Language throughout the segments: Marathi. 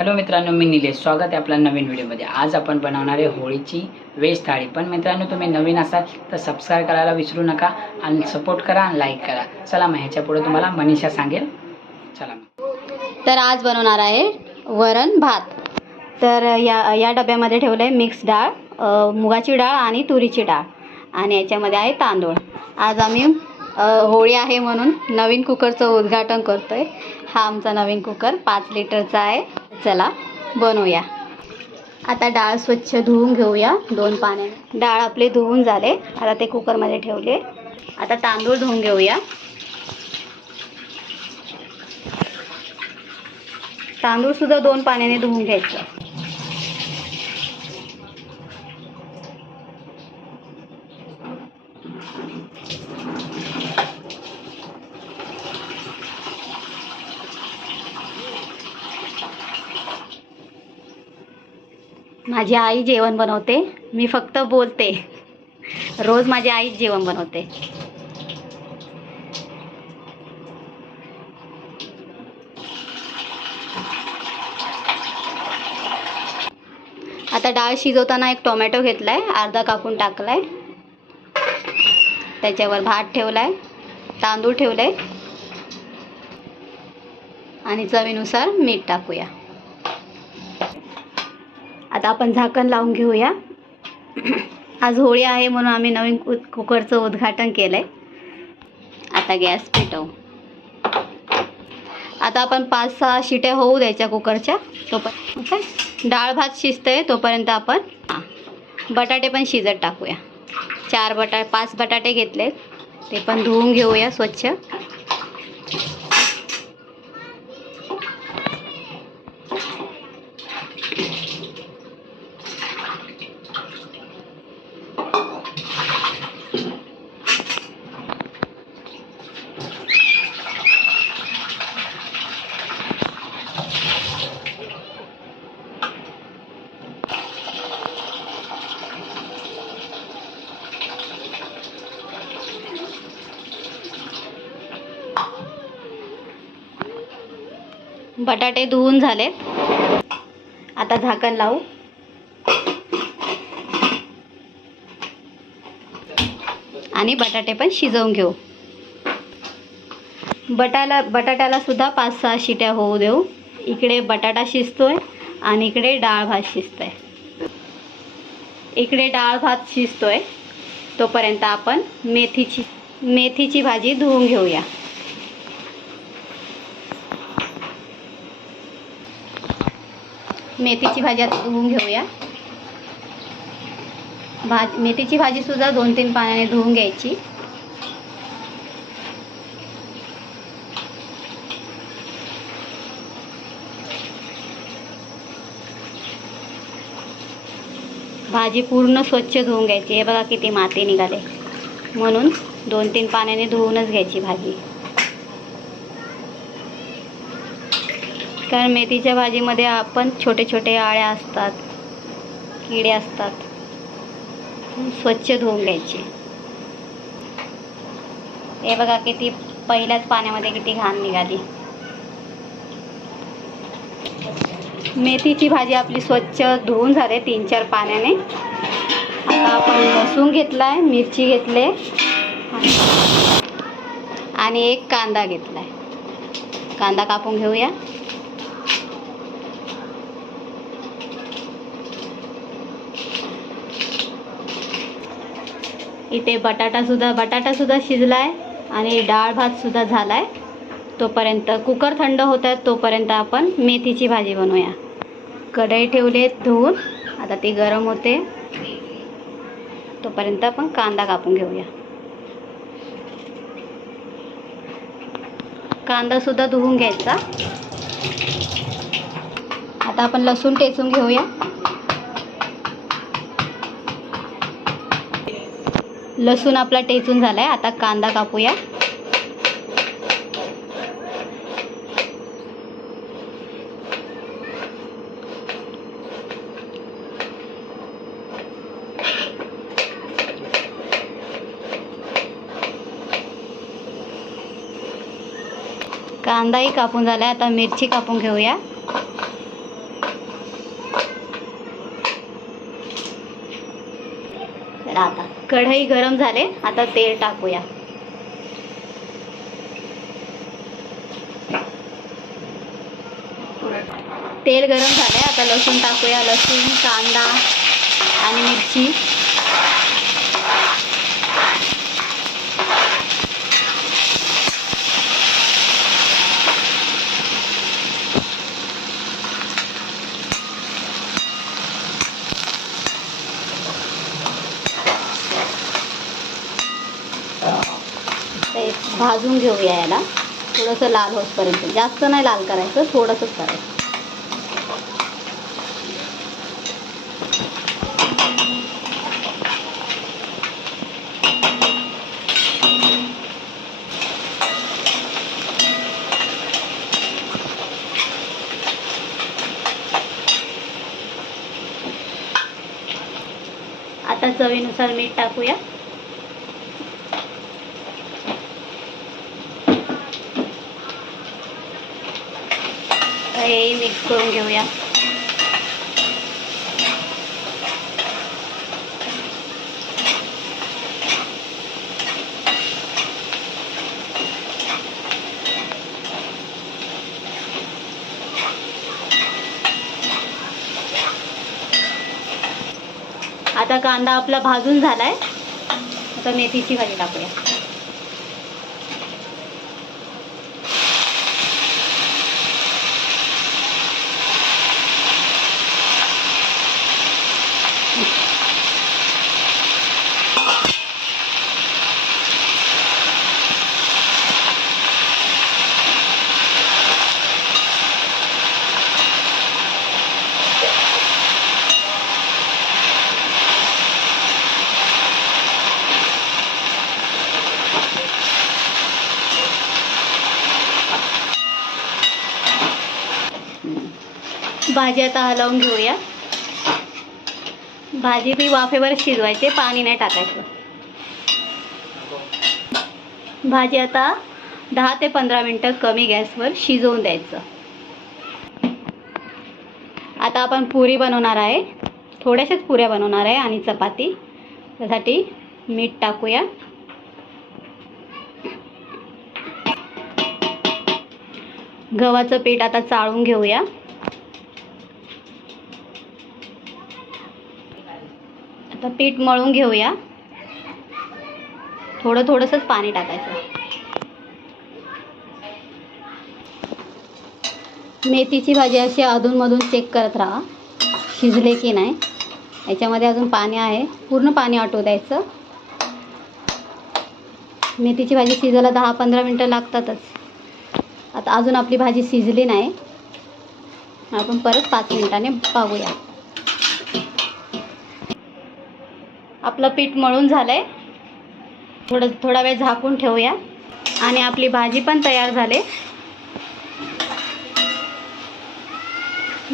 हॅलो मित्रांनो मी निलेश. स्वागत आहे आपल्या नवीन व्हिडिओमध्ये. आज आपण बनवणार आहे होळीची वेज थाळी. पण मित्रांनो तुम्ही नवीन असाल तर सबस्क्राईब करायला विसरू नका आणि सपोर्ट करा आणि लाईक करा. चला मग ह्याच्या पुढे तुम्हाला मनीषा सांगेल. चला मग. तर आज बनवणार आहे वरण भात. तर या या डब्यामध्ये ठेवलं आहे मिक्स डाळ मुगाची डाळ आणि तुरीची डाळ. आणि याच्यामध्ये आहे तांदूळ. आज आम्ही होळी आहे म्हणून नवीन कुकरचं उद्घाटन करतो आहे हा आमचा नवीन कुकर पाच लिटरचा आहे. चला बनवूया. आता डाळ स्वच्छ धुवून घेऊया दोन पाण्याने डाळ आपले धुवून झाले. आता ते कुकरमध्ये ठेवले. आता तांदूळ धुवून घेऊया. तांदूळ सुद्धा दोन पाण्याने धुवून घ्यायचं. माझी आई जेवण बनवते. मी फक्त बोलते. रोज माझी आईच जेवण बनवते. आता डाळ शिजवताना एक टोमॅटो घेतला आहे अर्धा कापून टाकला आहे त्याच्यावर भात ठेवला आहे तांदूळ ठेवले. आणि चवीनुसार मीठ टाकूया. आता आपण झाकण लावून घेऊया. आज होळी आहे म्हणून आम्ही नवीन कु कुकरचं उद्घाटन केलं आहे आता गॅस पेटवू. आता आपण पाच सहा शिट्या होऊ द्यायच्या कुकरच्या. तोपर्यंत ओके डाळ भात शिजतंय तोपर्यंत आपण हां बटाटे पण शिजत टाकूया. चार बटा पाच बटाटे घेतले ते पण धुवून घेऊया स्वच्छ. बटाटे धुवून झालेत. आता झाकण लावू. आणि बटाटे पण शिजवून घेऊ. बटाला बटाट्याला सुद्धा पाच सहा शिट्या होऊ देऊ. इकडे बटाटा शिजतोय आणि इकडे डाळ भात शिजतोय. इकडे डाळ भात शिजतोय. तोपर्यंत आपण मेथीची मेथीची भाजी धुवून घेऊया. मेथीची भाजी आता धुवून घेऊया. भाज मेथीची भाजी सुद्धा दोन तीन पाण्याने धुवून घ्यायची. भाजी पूर्ण स्वच्छ धुवून घ्यायची. हे बघा किती माती निघाले. म्हणून दोन तीन पाण्याने धुवूनच घ्यायची भाजी. कारण मेथीच्या भाजीमध्ये आपण छोटे छोटे आळ्या असतात किडे असतात स्वच्छ धुवून घ्यायचे. हे बघा किती पहिल्याच पाण्यामध्ये किती घाण निघाली. मेथीची भाजी आपली स्वच्छ धुवून झाली तीन चार पाण्याने. आता आपण लसूण घेतला आहे मिरची घेतले. आणि एक कांदा घेतला आहे कांदा कापून घेऊया. इथे बटाटासुद्धा बटाटासुद्धा शिजला आहे आणि डाळ भातसुद्धा झाला आहे तोपर्यंत कुकर थंड होत आहे तोपर्यंत आपण मेथीची भाजी बनवूया. कढई ठेवले धुवून. आता ती गरम होते. तोपर्यंत आपण कांदा कापून घेऊया. कांदासुद्धा धुवून घ्यायचा. आता आपण लसूण टेचून घेऊया. लसूण आपला टेचून झाला आहे आता कांदा कापूया. कांदाही कापून झाला आहे आता मिरची कापून घेऊया. आता. कढई गरम झाले आता तेल टाकूया. तेल गरम झाले आता लसूण टाकूया लसूण कांदा आणि मिरची. ते भाजून घेऊया याला. थोडंसं लाल होसपर्यंत जास्त नाही लाल करायचं थोडंसंच करायचं. आता चवीनुसार मीठ टाकूया. हे मिक्स करून घेऊया. आता कांदा आपला भाजून झालाय. आता मेथीची भाजी टाकूया. भाजी आता हलवून घेऊया. भाजी ती वाफेवर शिजवायचे पाणी नाही टाकायचं. भाजी आता दहा ते पंधरा मिनटं कमी गॅसवर शिजवून द्यायचं. आता आपण पुरी बनवणार आहे. थोड्याशाच पुऱ्या बनवणार आहे आणि चपाती. त्यासाठी मीठ टाकूया. गव्हाचं पीठ आता चाळून घेऊया. आता पीठ मळून घेऊया. थोडं थोडंसंच पाणी टाकायचं. मेथीची भाजी अशी अधूनमधून चेक करत राहा शिजले की नाही. याच्यामध्ये अजून पाणी आहे. पूर्ण पाणी आटवू द्यायचं. मेथीची भाजी शिजायला दहा पंधरा मिनटं लागतातच. आता अजून आपली भाजी शिजली नाही. आपण परत पाच मिनिटाने पाहूया. आपलं पीठ मळून झालं आहे थोडं थोडा वेळ झाकून ठेवूया. आणि आपली भाजी पण तयार झाले.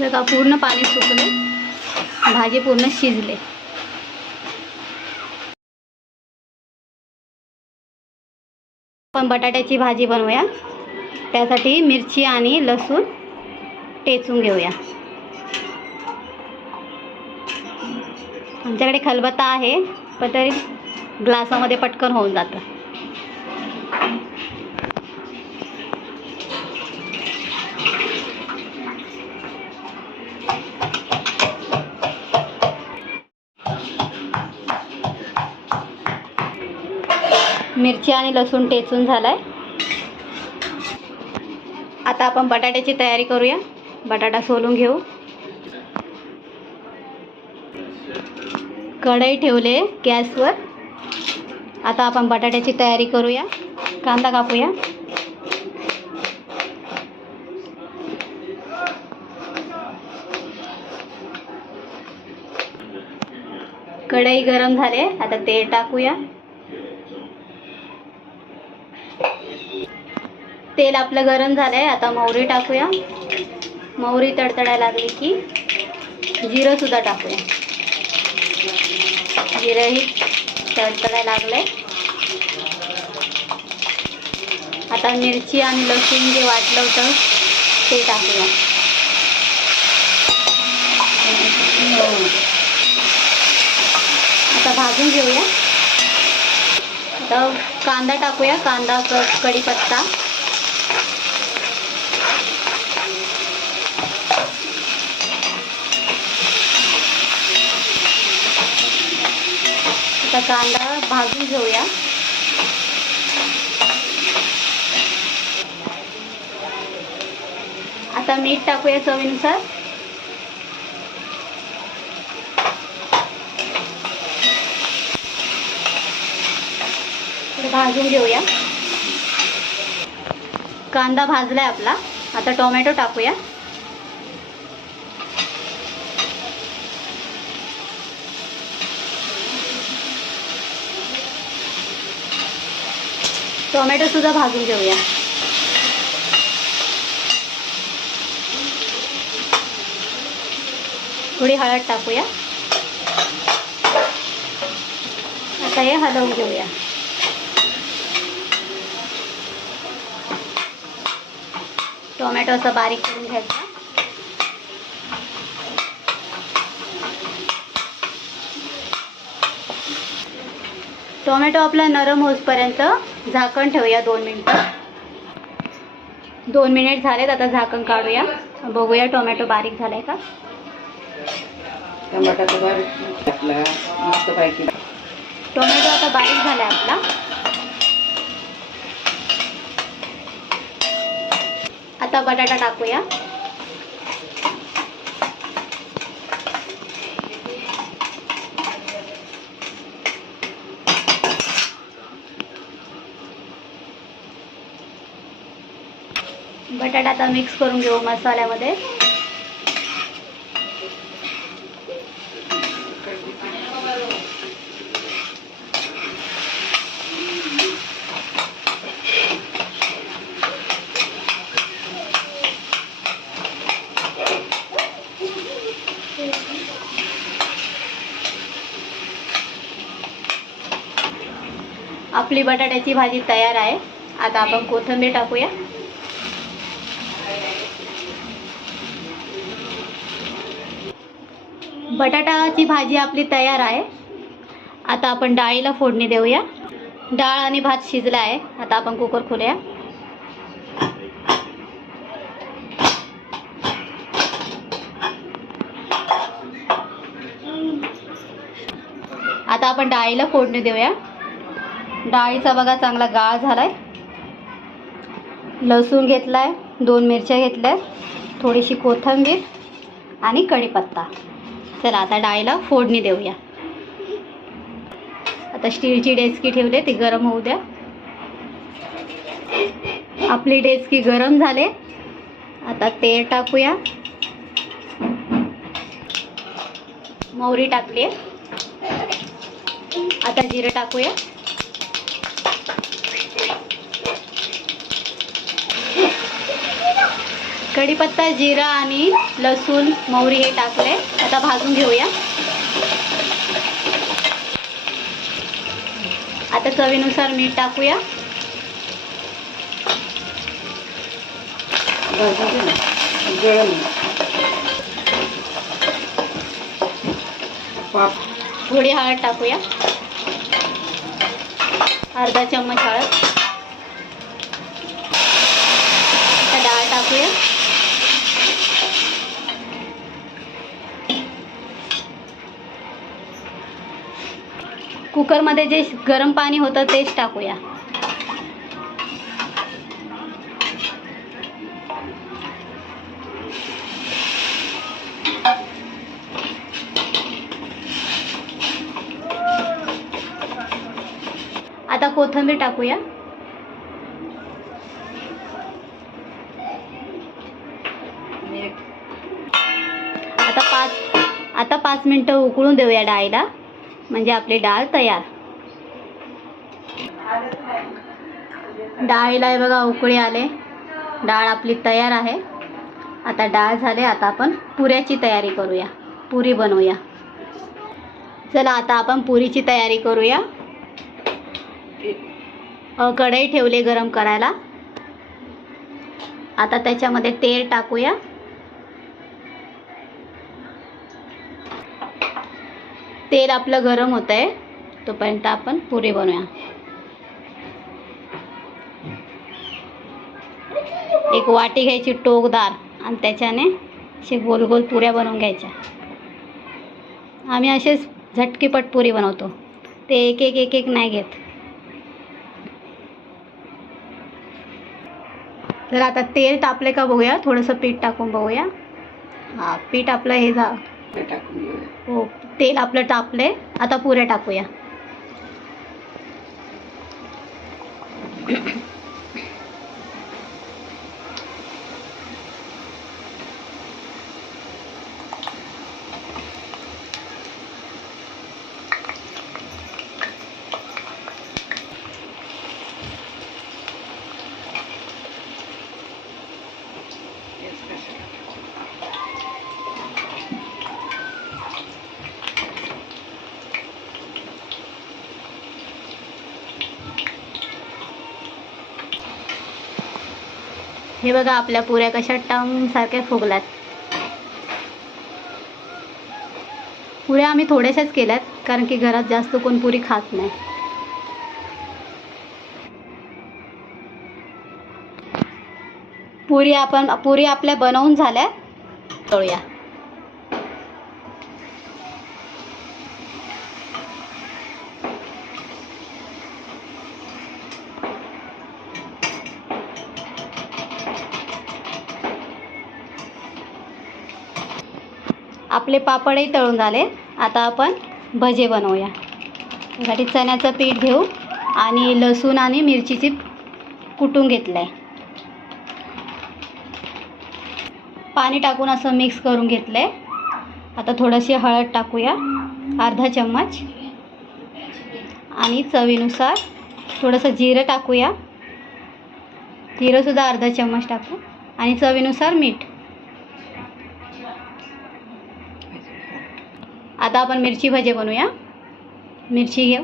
का पूर्ण पाणी सुकले भाजी पूर्ण शिजले. आपण बटाट्याची भाजी बनवूया. त्यासाठी मिरची आणि लसूण टेचून घेऊया. आमच्याकडे खलबत्ता आहे पण तरी ग्लासामध्ये पटकन होऊन जातं. मिरची आणि लसूण टेचून झालाय. आता आपण बटाट्याची तयारी करूया. बटाटा सोलून घेऊ. कढई ठेवले गॅसवर. आता आपण बटाट्याची तयारी करूया. कांदा कापूया. कढई गरम झाले. आता तेल टाकूया. तेल आपलं गरम झालंय. आता मोहरी टाकूया. मोहरी तडतडायला लागली की जिरं सुद्धा टाकूया. जिरंही तडतडायला लागलंय. आता मिरची आणि लसूण जे वाटलं होतं ते टाकूया. आता भाजून घेऊया. आता कांदा टाकूया कांदा क कढीपत्ता. आता कांदा भाजून घेऊया. आता मीठ टाकूया चवीनुसार. भाजून घेऊया. कांदा भाजलाय आपला. आता टोमॅटो टाकूया. टोमॅटो सुद्धा भाजून घेऊया. थोडी हळद टाकूया. आता हे हलवून घेऊया. टोमॅटो असं बारीक करून घ्यायचा. टोमॅटो आपला नरम होईपर्यंत झाकण ठेवूया दोन मिनटं. दोन मिनिट झालेत आता झाकण काढूया. बघूया टोमॅटो बारीक झालाय का? पैकी. टोमॅटो आता बारीक झालाय आपला. आता बटाटा टाकूया. बटाटा आता मिक्स करून घेऊ मसाल्यामध्ये. आपली बटाट्याची भाजी तयार आहे. आता आपण कोथिंबीर टाकूया. बटाटाची भाजी आपली तयार आहे. आता आपण डाळीला फोडणी देऊया. डाळ आणि भात शिजला आहे. आता आपण कुकर खोलूया. आता आपण डाळीला फोडणी देऊया. डाळीचा बघा चांगला गाळ झालाय. लसूण घेतलाय. दोन मिरच्या घेतल्या थोडीशी कोथिंबीर आणि कढीपत्ता. चला आता डाळीला फोडणी देऊया. आता स्टीलची डेस्की ठेवले ती गरम होऊ द्या. आपली डेस्की गरम झाले. आता तेल टाकूया. मोहरी टाकली. आता जिरं टाकूया. कढीपत्ता जिरा आणि लसूण मोहरी हे टाकले. आता भाजून घेऊया. आता चवीनुसार मीठ टाकूया. थोडी हळद टाकूया. अर्धा चम्मच हळद. कुकरमध्ये जे गरम पाणी होतं तेच टाकूया. आता कोथिंबीर टाकूया. आता पाच आता पाच मिनटं उकळून देऊया डाळीला. म्हणजे आपली डाळ तयार. डाळीला हे बघा उकळी आले. डाळ आपली तयार आहे. आता डाळ झाले आता आपण पुऱ्याची तयारी करूया. पुरी बनवूया. चला आता आपण पुरीची तयारी करूया. कढई ठेवली गरम करायला. आता त्याच्यामध्ये तेल टाकूया. तेल आपलं गरम होत आहे तोपर्यंत आपण पुरी बनवूया. एक वाटी घ्यायची टोकदार आणि त्याच्याने असे गोल गोल पुऱ्या बनवून घ्यायच्या. आम्ही असेच झटकीपट पुरी बनवतो. ते एक एक एक एक नाही घेत. तर आता तेल तापले का बघूया थोडंसं पीठ टाकून बघूया. हां पीठ आपलं हे हो तेल आपलं तापले आता पुऱ्या टाकूया हे बघा आपल्या पुऱ्या कशा टम सारख्या फुगल्यात. पुऱ्या आम्ही थोड्याशाच केल्यात कारण की घरात जास्त कोण पुरी खात नाही. पुरी आपण पुरी आपल्या बनवून झाल्या. तळूया. आपले पापडही तळून झाले. आता आपण भजे बनवूया. त्यासाठी चण्याचं पीठ घेऊ आणि लसूण आणि मिरचीची कुटून घेतलं आहे पाणी टाकून असं मिक्स करून घेतलं आहे आता थोडीशी हळद टाकूया. अर्धा चम्मच. आणि चवीनुसार थोडंसं जिरं टाकूया. जिरंसुद्धा अर्धा चम्मच टाकू. आणि चवीनुसार मीठ. आता आपण मिरची भजे बनवूया. मिरची घेऊ.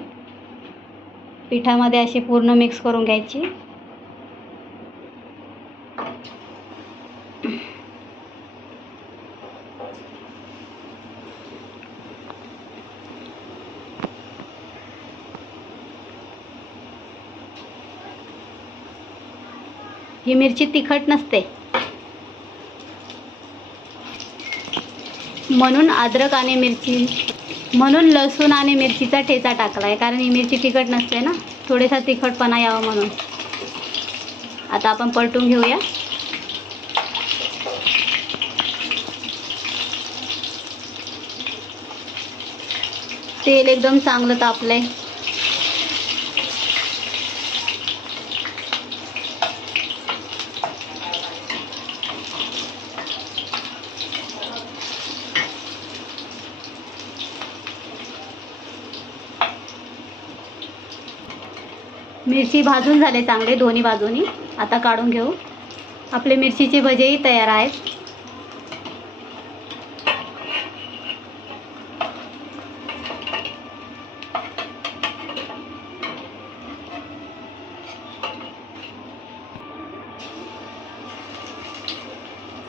पिठामध्ये अशी पूर्ण मिक्स करून घ्यायची. ही मिरची तिखट नसते. म्हणून अद्रक आणि मिरची म्हणून लसूण आणि मिरचीचा ठेचा टाकला आहे कारण ही मिरची तिखट नसते ना. थोडेसा तिखटपणा यावा म्हणून. आता आपण पलटून घेऊया. तेल एकदम चांगलं तापलं आहे मिरची भाजून झाले चांगले दोन्ही बाजूनी. आता काढून घेऊ. आपले मिरचीचे भजेही तयार आहेत.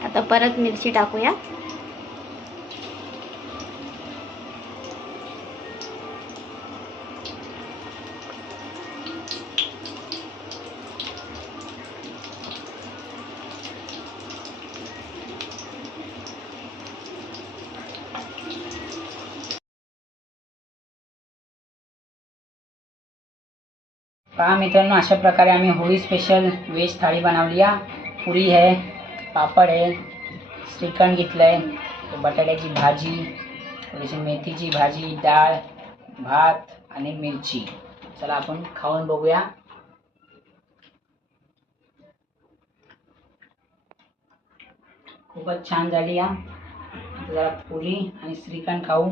आता परत मिरची टाकूया. पहा मित्रांनो अशा प्रकारे आम्ही होळी स्पेशल व्हेज थाळी बनवली आहे पुरी आहे पापड आहे श्रीखंड घेतलं आहे बटाट्याची भाजी थोडीशी मेथीची भाजी डाळ भात आणि मिरची. चला आपण खाऊन बघूया. खूपच छान झाली या. जरा पुरी आणि श्रीखंड खाऊ.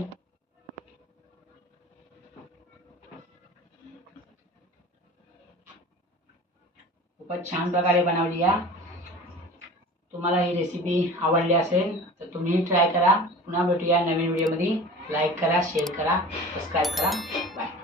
खूपच छान प्रकारे बनवली या. तुम्हाला ही रेसिपी आवडली असेल तर तुम्ही ट्राय करा. पुन्हा भेटूया नवीन व्हिडिओमध्ये लाईक करा शेअर करा सबस्क्राईब करा. बाय